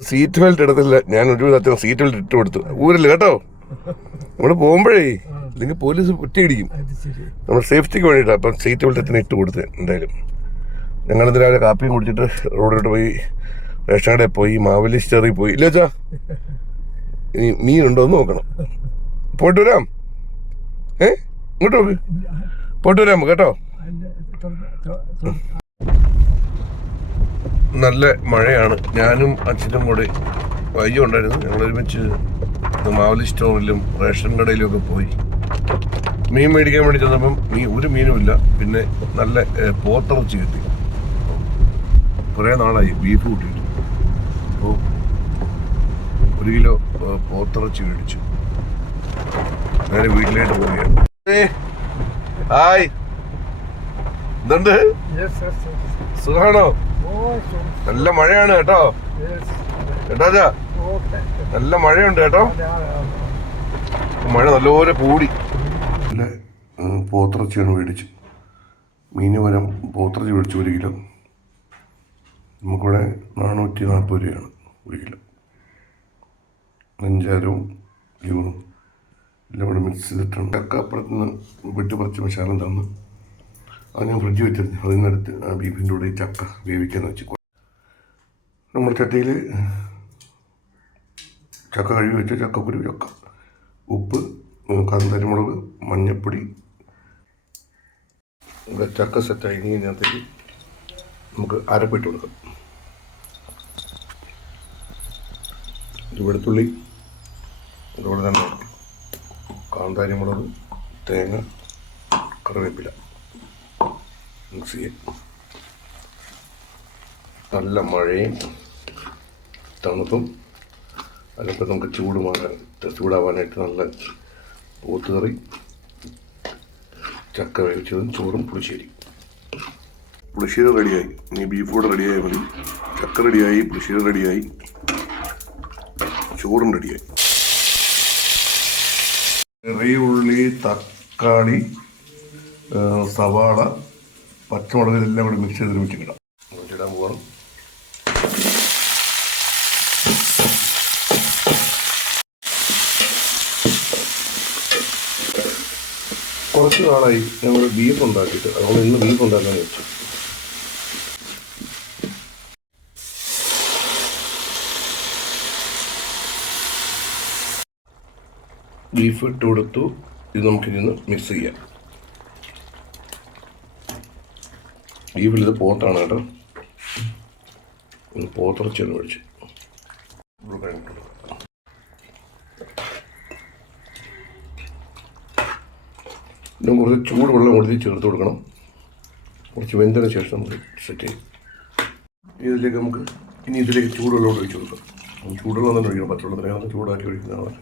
Seat belt എടുത്തില്ല. ഞാൻ ഒരു വിധത്തിൽ സീറ്റ് ബെൽറ്റ് ഇട്ട് കൊടുത്തു. ഊരില്ല കേട്ടോ? നമ്മൾ പോകുമ്പോഴേ അല്ലെങ്കിൽ പോലീസ് ഒറ്റയടിക്കും. നമ്മൾ സേഫ്റ്റിക്ക് വേണ്ടിയിട്ടാണ് അപ്പം സീറ്റ് ബെൽറ്റ് എത്തിന് ഇട്ട് കൊടുത്ത് എന്തായാലും. ഞങ്ങൾ ഇന്ന് രാവിലെ കാപ്പിയും കുടിച്ചിട്ട് റോഡിലോട്ട് പോയി റേഷൻ കടയിൽ പോയി മാവലി സ്റ്റേറി പോയി. ഇല്ല ചാ ഇനി മീനുണ്ടോ എന്ന് നോക്കണം. പോയിട്ട് വരാം. ഏ? ഇങ്ങോട്ട് പോയി പോയിട്ട് വരാം കേട്ടോ? നല്ല മഴയാണ്. ഞാനും അച്ഛനും കൂടെ വൈകി ഉണ്ടായിരുന്നു ഞങ്ങൾ ഒരുമിച്ച് മാവലി സ്റ്റോറിലും റേഷൻ കടയിലും ഒക്കെ പോയി. മീൻ മേടിക്കാൻ വേണ്ടി ചെന്നപ്പം മീൻ ഒരു മീനുമില്ല പിന്നെ നല്ല പോത്തിറച്ചി കിട്ടി. കുറേ നാളായി ബീഫ് കൂട്ടിയിട്ട്. അപ്പോൾ ഒരു കിലോ പോത്തിറച്ചി മേടിച്ചു. നേരെ വീട്ടിലേക്ക് പോവുകയാണ്. ഹായ്. എന്തുണ്ട്. സുഖാണോ? നല്ല മഴയാണ് കേട്ടോ. കേട്ടോ. നല്ല മഴയുണ്ട് കേട്ടോ. മഴ നല്ലപോലെ കൂടി നല്ല പോത്തിറച്ചിയാണ് മേടിച്ചു മീന് വരം പോത്തിറച്ചി മേടിച്ചു ഒരു കിലോ നമുക്കിവിടെ നാനൂറ്റി നാൽപ്പത് രൂപയാണ് ഒരു കിലോ അഞ്ചാരവും ലിവറും എല്ലാം കൂടെ മിക്സ് ചെയ്തിട്ടുണ്ട് ചക്കപ്പുറത്ത് നിന്ന് വെട്ടിപ്പറിച്ച് മശാലം തന്ന് അത് ഞാൻ ഫ്രിഡ്ജ് വെച്ചിരുന്നു. അതിൽ നിന്നെടുത്ത് ആ ബീഫിന്റെ കൂടെ ഈ ചക്ക വേവിക്കാന്ന് വെച്ച് നമ്മൾ ചട്ടിയിൽ ചക്ക കഴുകി വെച്ച ചക്കക്കുരു ചക്ക ഉപ്പ് കന്തരിമുളക് മഞ്ഞൾപ്പൊടി ഇവിടെ ചക്ക സെറ്റായി. കഴിഞ്ഞാൽ നമുക്ക് അരപ്പിട്ട് കൊടുക്കാം. വെളുത്തുള്ളി അതുപോലെ തന്നെ കാന്താരിമുളക് തേങ്ങ കറിവേപ്പില. നല്ല മഴയും തണുപ്പും അതിനൊക്കെ നമുക്ക് ചൂട് മാറാൻ ചൂടാവാനായിട്ട് നല്ല പോത്തുകറി ചക്ക വേവിച്ചതും ചോറും പുളിശ്ശേരി. പുളിശ്ശേരി റെഡിയായി. ഇനി ബീഫ് കൂടെ റെഡിയായി മതി. ചക്ക റെഡിയായി പുളിശ്ശേരി റെഡിയായി. ചോറും റെഡിയായി. ചെറിയ ഉള്ളി തക്കാളി സവാള പച്ചമുളക് ഇതെല്ലാം കൂടി മിക്സ് ചെയ്ത് ഒരുമിച്ചിടാം ഇടാൻ പോകണം കുറച്ച് നാളായി ഞങ്ങൾ ബീഫ് ഉണ്ടാക്കിയിട്ട്. അതുകൊണ്ട് ഇന്ന് ബീഫ് ഉണ്ടാക്കാൻ വെച്ചു. ബീഫ് ഇട്ട് കൊടുത്തു. ഇത് നമുക്കിതിന്ന് മിക്സ് ചെയ്യാം. ബീഫിൽ വലുത് പോത്താണ് കേട്ടോ. പോത്തിറച്ചി ഒന്ന് മേടിച്ചു. ഇതിന് കുറച്ച് ചൂട് വെള്ളം കൊടുത്ത് ചേർത്ത് കൊടുക്കണം. കുറച്ച് വെന്തതിന് ശേഷം നമുക്ക് സെറ്റ് ചെയ്യും. ഇതിലേക്ക് നമുക്ക് ഇനി ഇതിലേക്ക് ചൂടുവെള്ളം കൂടി ഒഴിച്ച് കൊടുക്കാം. ചൂടുവെള്ളം തന്നെ ഒഴിക്കണം. പച്ചവെള്ളത്തിനകത്ത് ചൂടാക്കി ഒഴിക്കുന്നതാണ്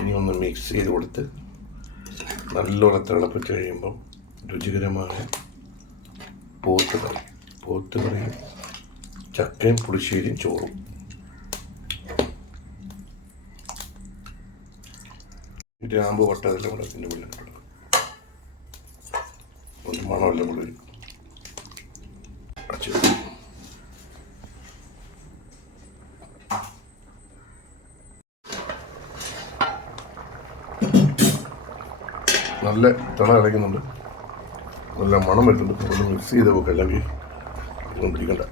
ഇനി ഒന്ന് മിക്സ് ചെയ്ത് കൊടുത്ത് നല്ലോണം തിളപ്പിച്ച് കഴിയുമ്പം രുചികരമായ പോത്ത് കറി പോത്ത് കറിയും ചക്കയും പുളിശ്ശേരിയും ചോറും. ഗ്രാമ്പ് വട്ട അതെല്ലാം കൂടെ അതിന്റെ ഇട്ട് ഒരു മണമെല്ലാം കൂടെ വരും നല്ല തിള ഇളക്കുന്നുണ്ട് നല്ല മണം വരുന്നുണ്ട്. ഒന്ന് മിക്സ് ചെയ്ത് വെക്കാം അല്ലെങ്കിൽ ഒന്നും പിടിക്കണ്ട.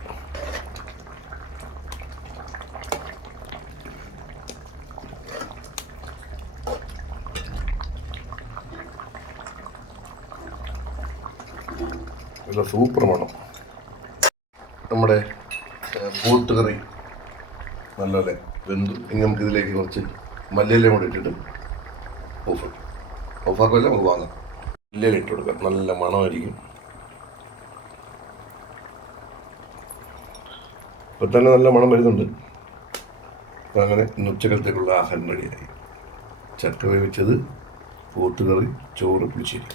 നല്ല സൂപ്പർ മണം. നമ്മുടെ ബോട്ട് കറി നല്ലപോലെ വെന്തു. ഇനി നമുക്ക് ഇതിലേക്ക് കുറച്ച് മല്ലിയിലയും കൂടി ഇട്ടിട്ട് ഓഫ് ഓഫാക്കുമല്ല നമുക്ക് വാങ്ങാം. ഇട്ട് കൊടുക്കാം. നല്ല മണമായിരിക്കും. ഇപ്പം തന്നെ നല്ല മണം വരുന്നുണ്ട്. അപ്പം അങ്ങനെ ഇന്ന് ഉച്ചക്കലത്തേക്കുള്ള ആഹാരം റെഡിയായി ചക്ക വേവിച്ചത് പോത്തുകറി ചോറ് പുളിശ്ശേരി.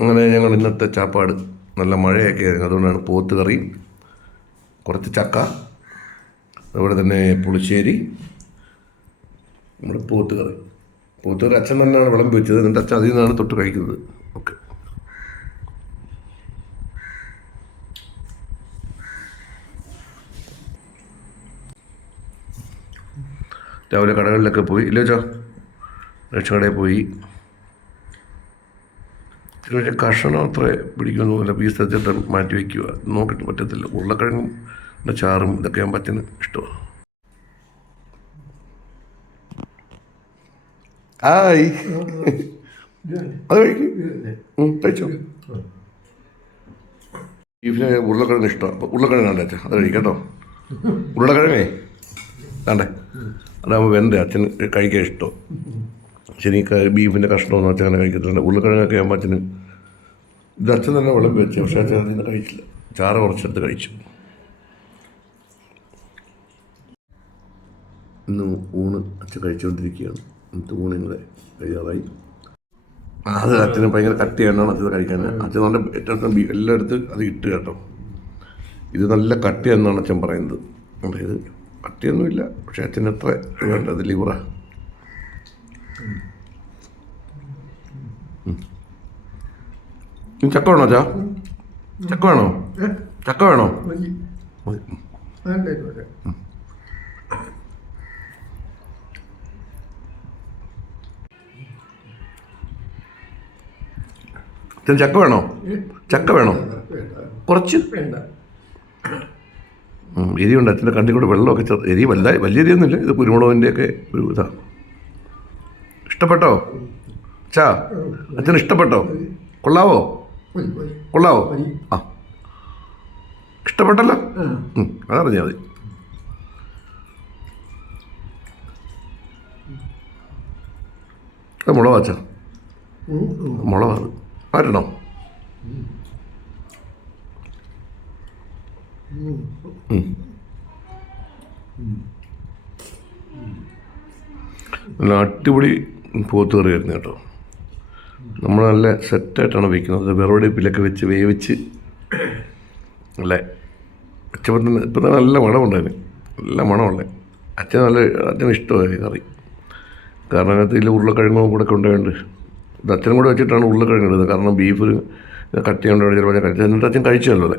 അങ്ങനെ ഞങ്ങൾ ഇന്നത്തെ ചാപ്പാട്. നല്ല മഴയൊക്കെ ആയിരുന്നു. അതുകൊണ്ടാണ് പോത്ത് കറി കുറച്ച് ചക്ക അതുപോലെ തന്നെ പുളിശ്ശേരി നമ്മുടെ പോത്ത് കറി. പോത്ത് കറി അച്ഛൻ തന്നെയാണ് വിളമ്പി വെച്ചത്. എന്നിട്ട് അച്ഛൻ അതിൽ നിന്നാണ് തൊട്ട് കഴിക്കുന്നത്. ഓക്കെ. രാവിലെ കടകളിലൊക്കെ പോയി. ഇല്ല ചോ റേഷൻ കടയിൽ പോയി. പക്ഷേ കഷണം അത്ര പിടിക്കുമെന്നില്ല പീസ് വെച്ചിട്ട് മാറ്റി വയ്ക്കുക നോക്കിയിട്ട് പറ്റത്തില്ല. ഉരുളക്കിഴങ്ങും ചാറും ഇതൊക്കെ ഞാൻ പറ്റുന്ന ഇഷ്ടമാണ്. ആയി. അത് കഴിക്കും. ബീഫിന് ഉരുളക്കിഴങ്ങ് ഇഷ്ടമാണ് അപ്പോൾ ഉരുളക്കിഴങ്ങ് അച്ഛാ? അത് കഴിക്കാം കേട്ടോ. ഉരുളക്കിഴങ്ങേ? വേണ്ടേ? അതാകുമ്പോൾ വെന്ത. അച്ഛന് കഴിക്കാൻ ഇഷ്ടം. ശരി ബീഫിന്റെ കഷ്ണമൊന്നും അച്ഛൻ അങ്ങനെ കഴിക്കത്തില്ല. ഉരുളക്കിഴങ്ങൊക്കെ ആകുമ്പോൾ അച്ഛന് ഇത് അച്ഛൻ തന്നെ വിളമ്പി വെച്ച് പക്ഷേ അച്ഛൻ അതിൽ നിന്ന് കഴിച്ചില്ല. ചാറ് കുറച്ചെടുത്ത് കഴിച്ചു. ഇന്ന് ഊണ് അച്ഛൻ കഴിച്ചുകൊണ്ടിരിക്കുകയാണ്. ഇന്നത്തെ ഊണ് ഇങ്ങനെ കഴിയാറായി അത് അച്ഛന് ഭയങ്കര കട്ടിയാണ് അച്ഛൻ കഴിക്കാൻ. അച്ഛൻ നല്ല ഏറ്റവും എല്ലായിടത്തും അത് ഇട്ട് കേട്ടോ. ഇത് നല്ല കട്ടിയാണെന്നാണ് അച്ഛൻ പറയുന്നത്. അതായത് കട്ടിയൊന്നുമില്ല പക്ഷേ അച്ഛൻ എത്ര വേണ്ടത്? ലിവറാ. ഉം. ചക്ക വേണോ ചാ ചക്ക വേണോ? ചക്ക വേണോ? ചക്ക വേണോ? ചക്ക വേണോ? കുറച്ച്? എരിയുണ്ട് അച്ഛന്റെ കണ്ണിൽ കൂടെ വെള്ളമൊക്കെ ചെറു എരി വല്ല വലിയ എരിയൊന്നുമില്ല ഇത് കുരുമുളകിന്റെയൊക്കെ ഒരു ഇതാണ് ഇഷ്ടപ്പെട്ടോ? ചാ അച്ഛന് ഇഷ്ടപ്പെട്ടോ? കൊള്ളാവോ? കൊള്ളാവോ. ആ. ഇഷ്ടപ്പെട്ടല്ലോ? അതറിഞ്ഞാൽ മതി. അത് മുളകാ അച്ഛാ. ഉം, ആരണോ. നല്ല അടിപൊളി പോത്ത് കറിയായിരുന്നു കേട്ടോ. നമ്മൾ നല്ല സെറ്റായിട്ടാണ് വയ്ക്കുന്നത്. വിറവടിപ്പിലൊക്കെ വെച്ച് വേവിച്ച് നല്ല അച്ഛൻ ഇപ്പം നല്ല മണമുണ്ടായിരുന്നു. നല്ല മണമുണ്ട് അച്ഛൻ നല്ല അച്ഛന് ഇഷ്ടമായി കറി. കാരണം അതിനകത്ത് ഇതിൽ ഉരുളക്കിഴങ്ങും കൂടെ കൊണ്ടുപോയുണ്ട് ഇത് അച്ഛനും കൂടെ വെച്ചിട്ടാണ് ഉരുളക്കിഴങ്ങ് ഇടുന്നത്. കാരണം ബീഫ് കട്ട് ചെയ്യേണ്ട ചിലപ്പോൾ ഞാൻ കഴിച്ചത് എന്നിട്ട് അച്ഛൻ കഴിച്ചല്ലോ അല്ലേ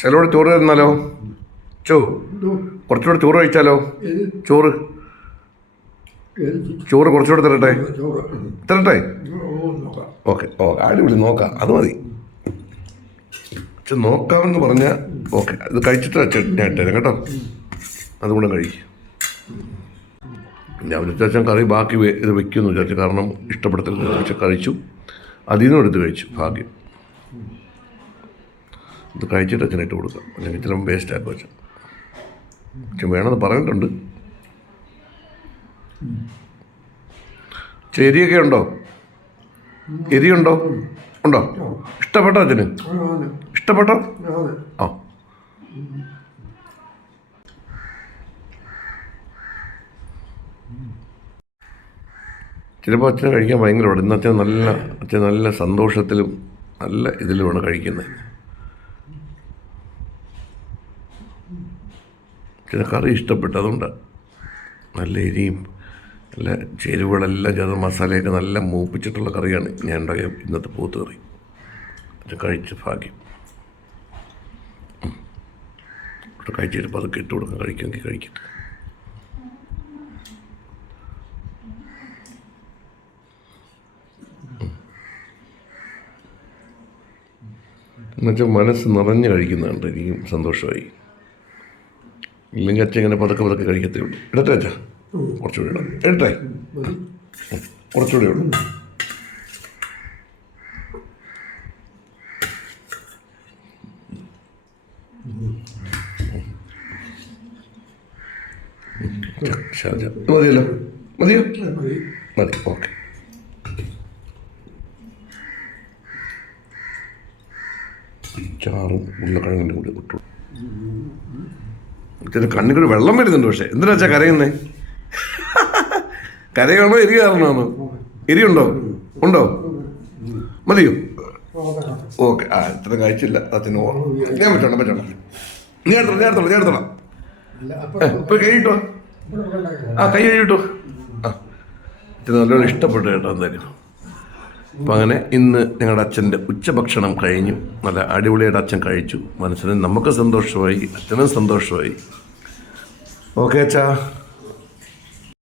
ചിലവിടെ ചോറ് തന്നാലോ? ചോ കുറച്ചുകൂടെ ചോറ് കഴിച്ചാലോ? ചോറ്. ചോറ് കുറച്ചുകൂടെ തരട്ടെ? തരട്ടെ? ഓക്കെ ഓ അടിപൊളി നോക്കാം. അത് മതി. പക്ഷെ നോക്കാമെന്ന് പറഞ്ഞാൽ ഓക്കെ ഇത് കഴിച്ചിട്ട് ഞാൻ ഇട്ടേരാം കേട്ടോ. അതും കൂടെ കഴിക്കും. ഞാൻ വിചാരിച്ചാൽ കറി ബാക്കി ഇത് വെക്കുമെന്ന് വിചാരിച്ചു കാരണം ഇഷ്ടപ്പെടുത്തില്ല പക്ഷെ കഴിച്ചു. അതിൽ നിന്നും എടുത്ത് കഴിച്ചു ഭാഗ്യം. ഇത് കഴിച്ചിട്ട് അച്ഛനായിട്ട് കൊടുക്കാം. അല്ലെങ്കിൽ ഇത്രയും വേസ്റ്റ് ആക്കുക അച്ഛൻ. അച്ഛൻ വേണമെന്ന് പറഞ്ഞിട്ടുണ്ട്. പക്ഷെ എരിയൊക്കെ ഉണ്ടോ? എരിയുണ്ടോ? ഉണ്ടോ? ഇഷ്ടപ്പെട്ടോ അച്ഛന് ഇഷ്ടപ്പെട്ടോ? ആ. ചിലപ്പോൾ അച്ഛന് കഴിക്കാൻ ഭയങ്കര പാട്. ഇന്ന് അച്ഛൻ നല്ല അച്ഛൻ നല്ല സന്തോഷത്തിലും നല്ല ഇതിലുമാണ് കഴിക്കുന്നത്. അച്ഛന് കറി ഇഷ്ടപ്പെട്ടു അതുകൊണ്ടാണ് നല്ല എരിയും നല്ല ചേരുവകളെല്ലാം ചേർന്ന് മസാലയൊക്കെ നല്ല മൂപ്പിച്ചിട്ടുള്ള കറിയാണ്. ഞാൻ ഉണ്ടാക്കിയ ഇന്നത്തെ പോത്ത് കറി. അത് കഴിച്ച് ഭാഗ്യം. ഇവിടെ കഴിച്ചിട്ട് പതുക്കെ ഇട്ട് കൊടുക്കാം. കഴിക്കുമെങ്കിൽ കഴിക്കട്ടെ എന്നുവെച്ചാൽ മനസ്സ് നിറഞ്ഞ് കഴിക്കുന്നുണ്ട് എനിക്കും സന്തോഷമായി. ഇല്ലെങ്കിൽ അച്ഛൻ ഇങ്ങനെ പതുക്കെ പതുക്കെ കഴിക്കത്തേ ഉള്ളൂ. ഇടട്ടെ അച്ഛാ? കുറച്ചുകൂടി ഇടാം എടുത്തേ. കുറച്ചുകൂടി ഷാജ മതിയല്ലോ. മതിയോ? മതി. ഓക്കെ. ചാറും ഉരുളക്കിഴങ്ങിന്റെ കൂടെ ചില കണ്ണിൽ കൂടി വെള്ളം വരുന്നുണ്ട് പക്ഷേ. എന്തിനാ വെച്ചാൽ കരയുന്നേ? കരയാണോ എരി കാരണമാണോ എരിയുണ്ടോ? ഉണ്ടോ? മതിയോ ഓക്കെ. ആ ഇത്ര കഴിച്ചില്ല. അതിന് ഞാൻ പറ്റണം പറ്റണം നീ എടുത്തോളാം ഞാൻ എടുത്തോളാം പോയി കൈ കിട്ടോ ആ കൈ കഴിട്ടോ ആ. ഇത് നല്ലോണം ഇഷ്ടപ്പെട്ടു കേട്ടോ എന്തായാലും. അപ്പം അങ്ങനെ ഇന്ന് ഞങ്ങളുടെ അച്ഛന്റെ ഉച്ചഭക്ഷണം കഴിഞ്ഞു. നല്ല അടിപൊളിയായിട്ട് അച്ഛൻ കഴിച്ചു. മനസ്സിന് നമുക്ക് സന്തോഷമായി അച്ഛനും സന്തോഷമായി. ഓക്കെ അച്ഛാ.